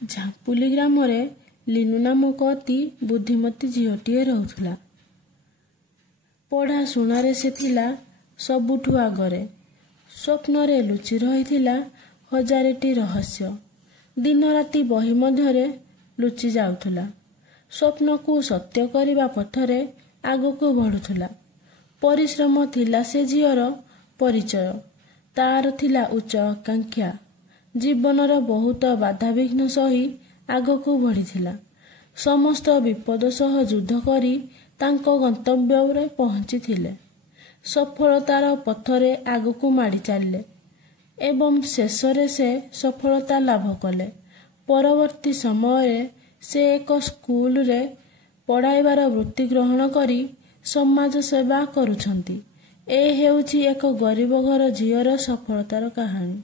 ଝାମ୍ପୁଲି ଗ୍ରାମରେ ଲିନୁ ନାମକ ଅତି ବୁଦ୍ଧିମତୀ ଝିଅଟିଏ ରହୁଥିଲା। ପଢ଼ାଶୁଣାରେ ସେ ଥିଲା ସବୁଠୁ ଆଗରେ। ସ୍ୱପ୍ନରେ ଲୁଚି ରହିଥିଲା ହଜାରେଟି ରହସ୍ୟ। ଦିନରାତି ବହି ମଧ୍ୟରେ ଲୁଚି ଯାଉଥିଲା। ସ୍ୱପ୍ନକୁ ସତ୍ୟ କରିବା ପଥରେ ଆଗକୁ ବଢ଼ୁଥିଲା। ପରିଶ୍ରମ ଥିଲା ସେ ଝିଅର ପରିଚୟ। ତାର ଥିଲା ଉଚ୍ଚ ଆକାଂକ୍ଷା। ଜୀବନର ବହୁତ ବାଧାବିଘ୍ନ ସହି ଆଗକୁ ବଢ଼ିଥିଲା। ସମସ୍ତ ବିପଦ ସହ ଯୁଦ୍ଧ କରି ତାଙ୍କ ଗନ୍ତବ୍ୟରେ ପହଞ୍ଚିଥିଲେ। ସଫଳତାର ପଥରେ ଆଗକୁ ମାଡ଼ି ଚାଲିଲେ ଏବଂ ଶେଷରେ ସେ ସଫଳତା ଲାଭ କଲେ। ପରବର୍ତ୍ତୀ ସମୟରେ ସେ ଏକ ସ୍କୁଲରେ ପଢ଼ାଇବାର ବୃତ୍ତି ଗ୍ରହଣ କରି ସମାଜ ସେବା କରୁଛନ୍ତି। ଏ ହେଉଛି ଏକ ଗରିବ ଘର ଝିଅର ସଫଳତାର କାହାଣୀ।